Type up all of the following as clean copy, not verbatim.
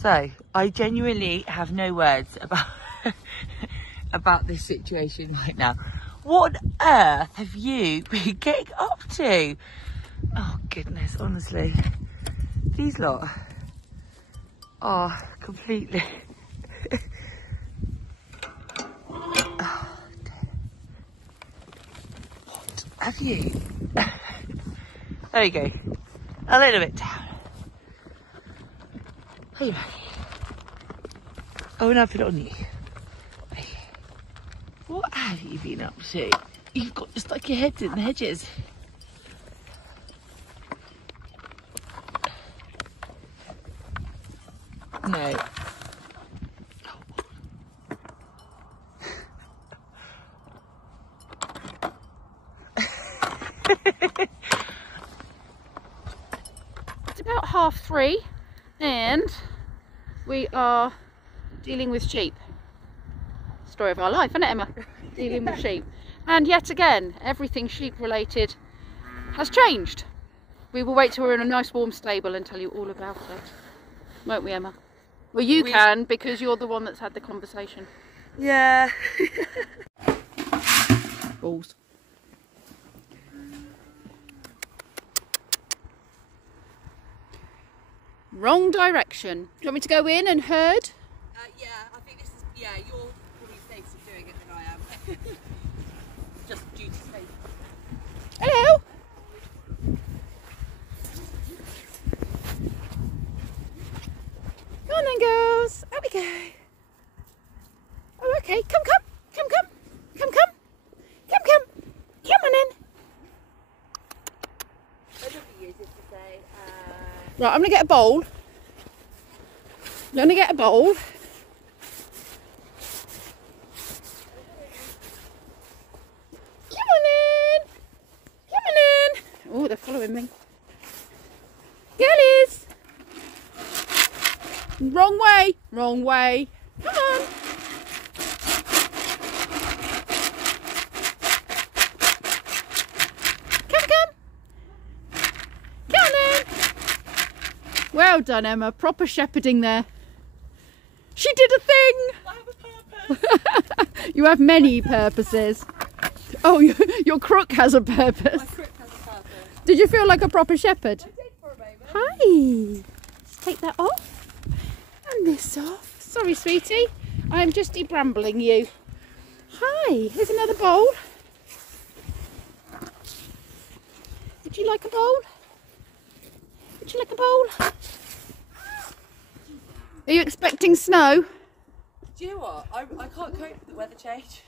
So, I genuinely have no words about about this situation right now. What on earth have you been getting up to? Oh goodness, honestly. These lot are completely... Oh, what have you... There you go. A little bit down. Hey, Maggie. Oh, and I put it on you. Okay. What have you been up to? You've got to stuck your head in the hedges. No. It's about 3:30 and we are dealing with sheep. Story of our life, isn't it, Emma? Dealing with sheep. And yet again, everything sheep related has changed. We will wait till we're in a nice warm stable and tell you all about it. Won't we, Emma? Well, you can, because you're the one that's had the conversation. Yeah. Balls. Wrong direction. Do you want me to go in and herd? Yeah, I think this is, yeah, you're probably safer doing it than I am. Just due to safety. Hello. Come on then, girls. Out we go. Oh, okay. Come. Come on in. Right, I'm going to get a bowl. Come on in. Oh, they're following me. Girlies. Wrong way. Come on. Come on then. Well done, Emma. Proper shepherding there. She did a thing. I have a purpose. You have many purposes. Oh, your crook has a purpose. My crook has a purpose. Did you feel like a proper shepherd? I did for a moment. Hi. Let's take that off. And this off. Sorry, sweetie. I'm just debrambling you. Hi. Here's another bowl. Would you like a bowl? Are you expecting snow? Do you know what? I can't cope with the weather change.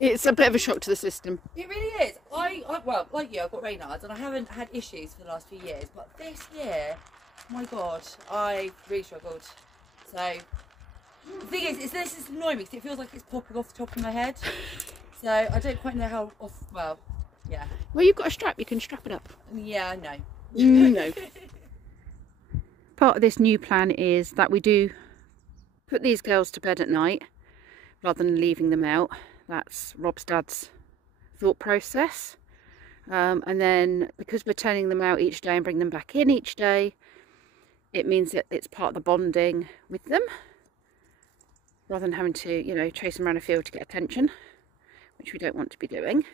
It's a bit of a shock to the system. It really is. Well, like you, I've got Reynards and I haven't had issues for the last few years, but this year, my God, I really struggled. So, the thing is this is annoying because it feels like it's popping off the top of my head. So, I don't quite know how well, yeah. Well, you've got a strap, you can strap it up. Yeah, no. No. Part of this new plan is that we do put these girls to bed at night rather than leaving them out. That's Rob's dad's thought process. And then because we're turning them out each day and bring them back in each day, it means that it's part of the bonding with them rather than having to, you know, chase them around a field to get attention, which we don't want to be doing.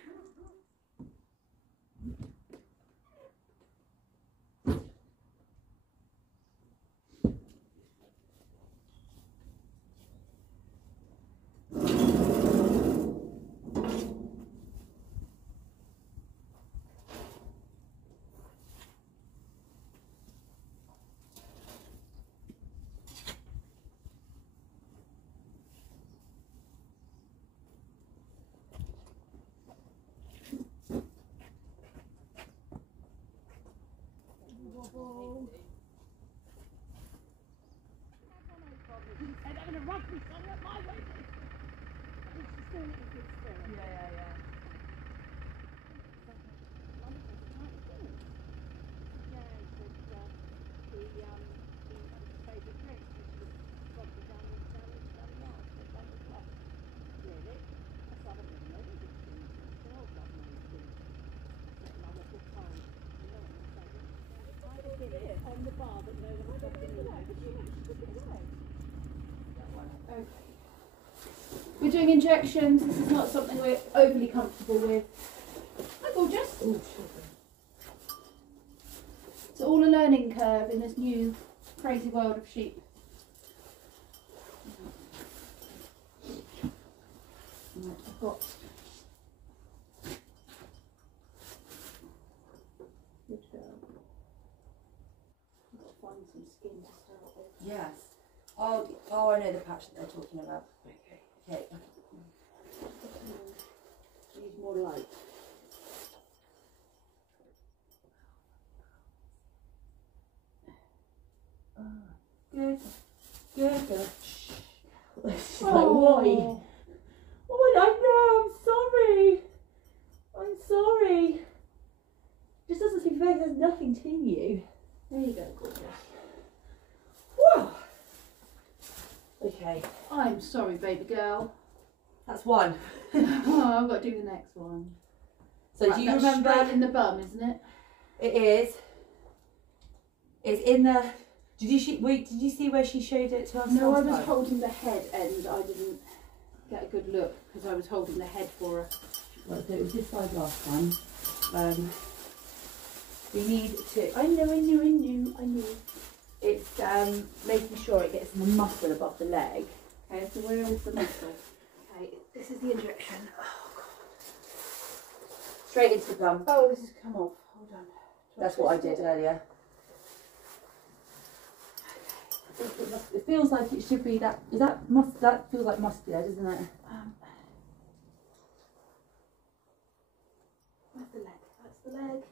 On the bar, but no one was we're doing injections. This is not something we're overly comfortable with. Hi, gorgeous. Oh, it's all a learning curve in this new crazy world of sheep. Right, I've got. Good girl. Let's find some skin to start with. Yes. Oh, I know the patch that they're talking about. Okay. Need more light. Good. She's like, why? Oh, I know, I'm sorry. Just doesn't seem like there's nothing to you. There you go, gorgeous. Whoa. Okay. I'm sorry, baby girl. That's one. Oh, I've got to do the next one. So right, do you remember? Straight in the bum, isn't it? It is. It's in the. Did you see where she showed it to us? No, I last was time? holding the head end. I didn't get a good look because I was holding the head for her. Right, so it was this side last time. We need to. I know. It's making sure it gets the muscle above the leg. Okay, so where is the muscle? Okay, this is the injection. Oh God. Straight into the bum. Oh, this has come off. Hold on. That's what I did earlier. It feels like it should be that. That feels like muscular, doesn't it? Where's the leg? That's the leg.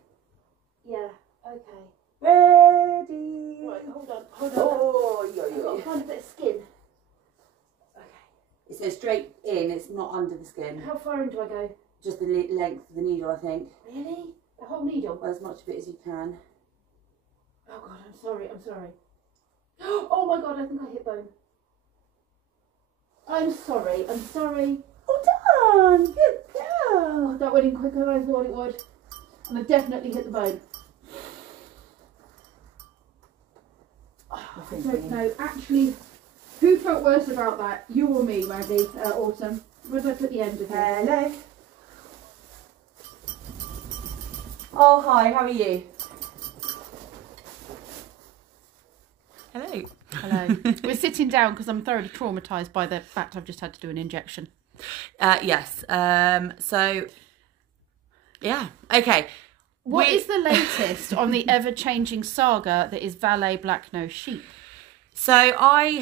Yeah. Okay. Ready. Right. Hold on. Oh, I've got to find a bit of skin. Okay. It says straight in. It's not under the skin. How far in do I go? Just the length of the needle, I think. Really? The whole needle? As much of it as you can. Oh God, I'm sorry. Oh my God, I think I hit bone. I'm sorry. Oh, done. Good girl. Oh, that went in quicker than I thought it would. And I definitely hit the bone. Oh, I don't know. Actually, who felt worse about that? You or me, Maggie? Autumn. Where did I put the end of it? Hello. Oh, hi. How are you? Hello. We're sitting down because I'm thoroughly traumatised by the fact I've just had to do an injection. Yes. So, yeah. Okay. What is the latest on the ever-changing saga that is Valet Black-Nose Sheep? So I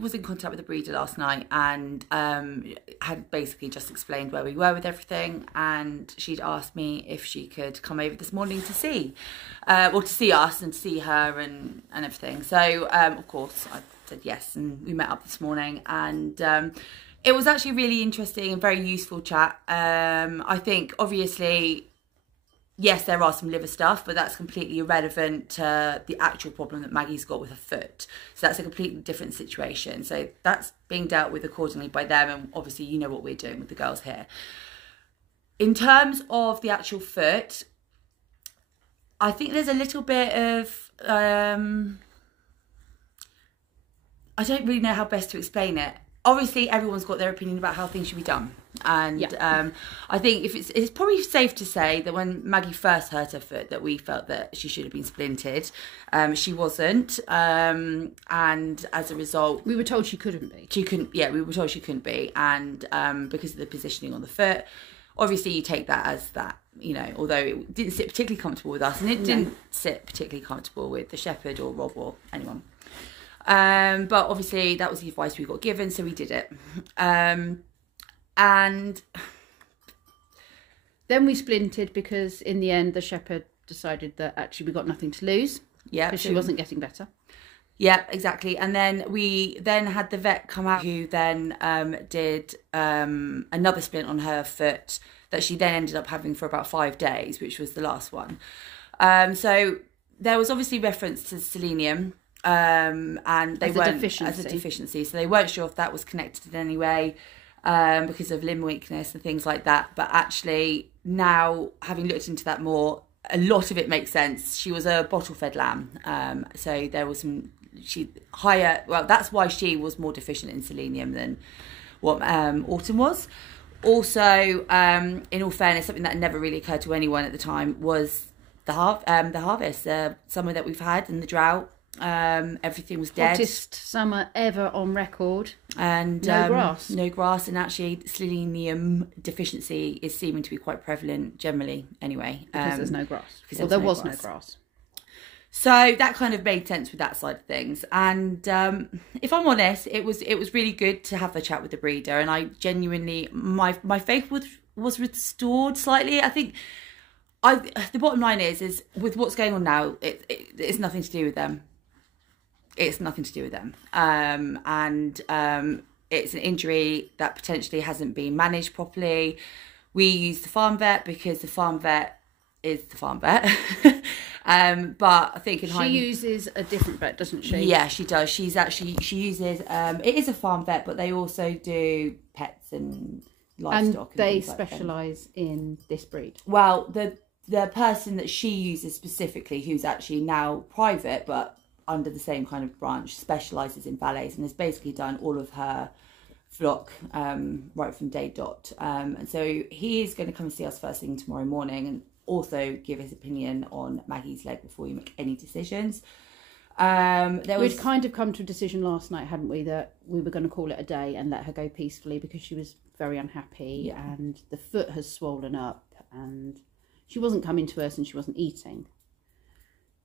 was in contact with the breeder last night and had basically just explained where we were with everything, and she'd asked me if she could come over this morning to see us and to see her and everything. So of course I said yes, and we met up this morning, and it was actually really interesting and very useful chat. I think obviously, yes, there are some liver stuff, but that's completely irrelevant to the actual problem that Maggie's got with her foot. So that's a completely different situation. So that's being dealt with accordingly by them. And obviously, you know what we're doing with the girls here. In terms of the actual foot, I think there's a little bit of... I don't really know how best to explain it. Obviously, everyone's got their opinion about how things should be done. And yeah. I think it's probably safe to say that when Maggie first hurt her foot, that we felt that she should have been splinted. She wasn't. And as a result... We were told she couldn't be. We were told she couldn't be. And because of the positioning on the foot, obviously you take that as that, you know, although it didn't sit particularly comfortable with us, and it didn't sit particularly comfortable with the shepherd or Rob or anyone. But obviously that was the advice we got given, so we did it. And then we splinted because in the end the shepherd decided that actually we got nothing to lose. Yeah, because she wasn't getting better. Yeah, exactly. And then we had the vet come out, who then did another splint on her foot that she then ended up having for about 5 days, which was the last one. So there was obviously reference to selenium. And they weren't as a deficiency, so they weren't sure if that was connected in any way because of limb weakness and things like that. But actually, now having looked into that more, a lot of it makes sense. She was a bottle-fed lamb, so there was some higher. Well, that's why she was more deficient in selenium than what Autumn was. Also, in all fairness, something that never really occurred to anyone at the time was the harvest, summer that we've had and the drought. Everything was dead. Hottest summer ever on record. And no grass, and actually selenium deficiency is seeming to be quite prevalent generally anyway, because there's no grass. Well, there was no grass. So that kind of made sense with that side of things. And if I'm honest, it was really good to have the chat with the breeder, and I genuinely, my faith was restored slightly. I think the bottom line is with what's going on now, it's nothing to do with them. It's nothing to do with them. It's an injury that potentially hasn't been managed properly. We use the farm vet because the farm vet is the farm vet. But I think she uses a different vet, doesn't she? Yeah, she does. She uses it is a farm vet, but they also do pets and livestock. And they specialise in this breed. Well, the person that she uses specifically, who's actually now private, but under the same kind of branch, specialises in valets and has basically done all of her flock right from day dot. And so he is going to come and see us first thing tomorrow morning and also give his opinion on Maggie's leg before you make any decisions. We'd kind of come to a decision last night, hadn't we, that we were going to call it a day and let her go peacefully because she was very unhappy, and the foot has swollen up and she wasn't coming to us and she wasn't eating.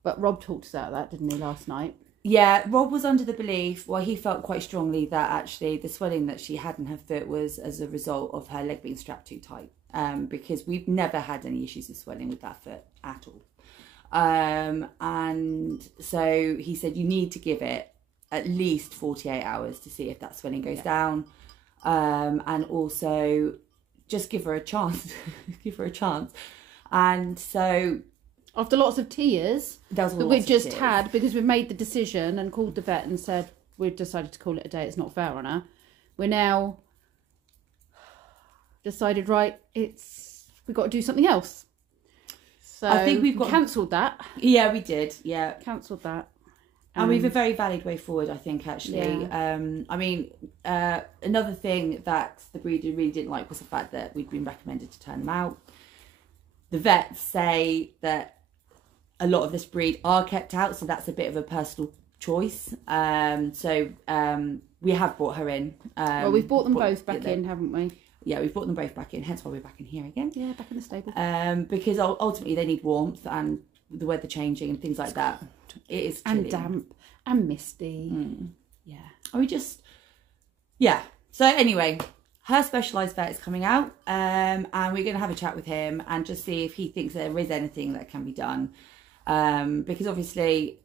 But Rob talked us out of that, didn't he, last night? Yeah, Rob was under the belief, well, he felt quite strongly that actually the swelling that she had in her foot was as a result of her leg being strapped too tight. Because we've never had any issues with swelling with that foot at all. And so he said you need to give it at least 48 hours to see if that swelling goes down. And also just give her a chance. Give her a chance. And so after lots of tears that we've just had, because we've made the decision and called the vet and said we've decided to call it a day, it's not fair on her, we're now decided, right, we've got to do something else. So I think we've cancelled that. Yeah, we did. Yeah, cancelled that. And we've a very valid way forward, I think, actually. Yeah. I mean, another thing that the breeder really didn't like was the fact that we'd been recommended to turn them out. The vets say that a lot of this breed are kept out, so that's a bit of a personal choice. We have brought her in. Well, we've brought them both back in, haven't we? Yeah, we've brought them both back in, hence why we're back in here again. Yeah, back in the stable. Because ultimately they need warmth and the weather changing and things like that. It is chilly. And damp and misty. Yeah. Are we just... Yeah. So anyway, her specialised vet is coming out, and we're going to have a chat with him and just see if he thinks there is anything that can be done. Because obviously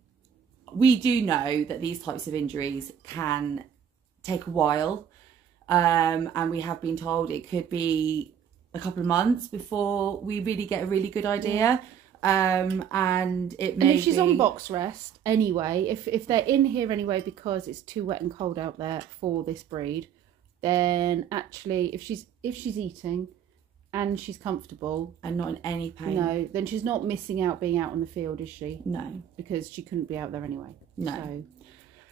we do know that these types of injuries can take a while. And we have been told it could be a couple of months before we really get a really good idea. And if she's on box rest anyway, if they're in here anyway because it's too wet and cold out there for this breed, then actually if she's eating and she's comfortable and not in any pain, no, then she's not missing out being out on the field, is she? No, because she couldn't be out there anyway. No. So.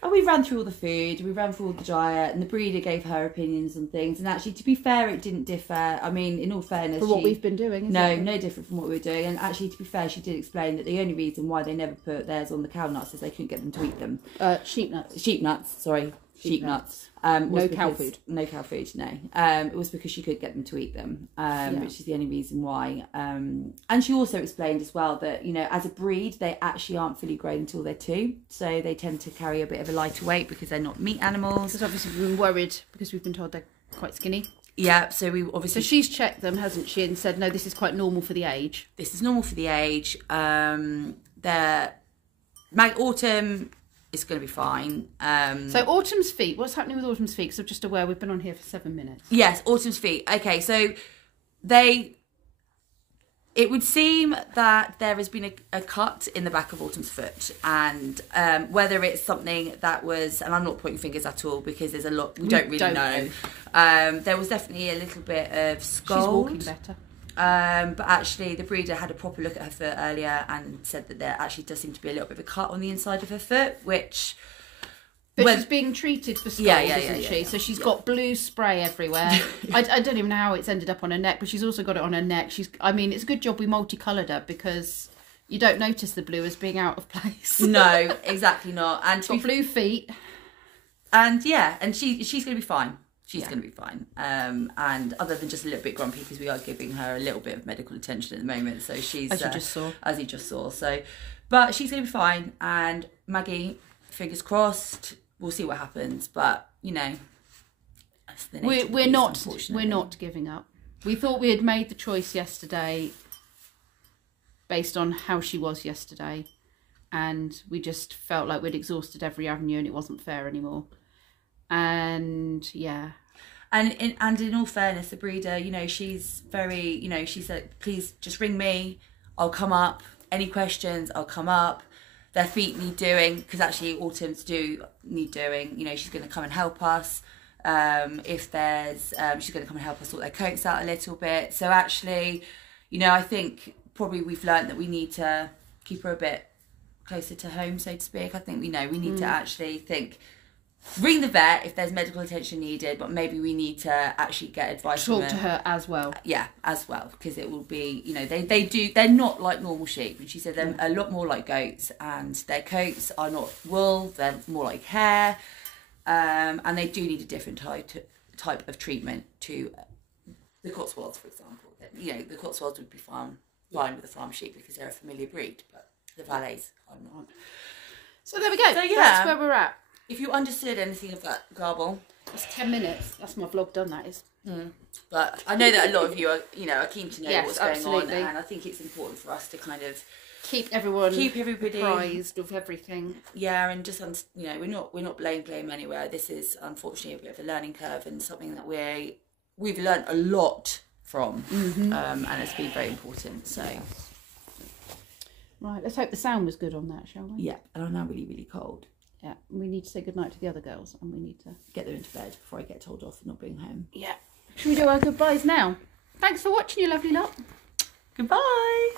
And we ran through all the food, we ran through all the diet, and the breeder gave her opinions on things. And actually, to be fair, it didn't differ. I mean, in all fairness... For what we've been doing, isn't it? No different from what we were doing. And actually, to be fair, she did explain that the only reason why they never put theirs on the cow nuts is they couldn't get them to eat them. Sheep nuts. Sheep nuts, sorry. Sheep nuts. No cow food. No cow food, no. It was because she could get them to eat them, which is the only reason why. And she also explained as well that, you know, as a breed, they actually aren't fully grown until they're 2. So they tend to carry a bit of a lighter weight because they're not meat animals. Because obviously we've been worried because we've been told they're quite skinny. Yeah, so we obviously... So she's checked them, hasn't she, and said, no, this is quite normal for the age. This is normal for the age. Autumn... It's going to be fine. So Autumn's feet, what's happening with Autumn's feet? Because I'm just aware we've been on here for 7 minutes. Yes, Autumn's feet. Okay, so it would seem that there has been a cut in the back of Autumn's foot, and whether it's something that was, and I'm not pointing fingers at all because there's a lot, we don't really know. There was definitely a little bit of scald. She's walking better. But actually the breeder had a proper look at her foot earlier and said that there actually does seem to be a little bit of a cut on the inside of her foot, which But she's being treated for scald, isn't she? So she's got blue spray everywhere. I don't even know how it's ended up on her neck, but she's also got it on her neck. I mean, it's a good job we multicoloured her, because you don't notice the blue as being out of place. No, exactly not. And got blue feet. And yeah, and she's going to be fine. She's going to be fine. And other than just a little bit grumpy, because we are giving her a little bit of medical attention at the moment. So she's... As you just saw. So, but she's going to be fine. And Maggie, fingers crossed, we'll see what happens. But, you know, that's the nature of the beast, we're not giving up. We thought we had made the choice yesterday based on how she was yesterday. And we just felt like we'd exhausted every avenue and it wasn't fair anymore. And yeah. And in all fairness, the breeder, you know, she's very, you know, she said, please just ring me. I'll come up. Any questions, I'll come up. Their feet need doing, because actually autumns do need doing. You know, she's going to come and help us. If there's, she's going to come and help us sort their coats out a little bit. So actually, you know, I think probably we've learned that we need to keep her a bit closer to home, so to speak. I think we need to actually think, ring the vet if there's medical attention needed, but maybe we need to actually get advice talk to her as well. Yeah, as well, because it will be, you know, they're not like normal sheep, and she said they're a lot more like goats, and their coats are not wool, they're more like hair, and they do need a different type of treatment to the Cotswolds, for example. You know, the Cotswolds would be fine with the farm sheep because they're a familiar breed, but the Valleys are not. So there we go. So yeah, that's where we're at. If you understood anything of that garble, it's 10 minutes. That's my vlog done. That is. But I know that a lot of you are, you know, are keen to know what's going absolutely. on, and I think it's important for us to kind of keep everybody apprised of everything. Yeah, and just you know, we're not blame anywhere. This is unfortunately a bit of a learning curve, and something that we've learned a lot from, and it's been very important. So. Right, let's hope the sound was good on that, shall we? Yeah, and I'm now really, really cold. Yeah, we need to say goodnight to the other girls, and we need to get them into bed before I get told off for not being home. Yeah. Should we do our goodbyes now? Thanks for watching, you lovely lot. Goodbye.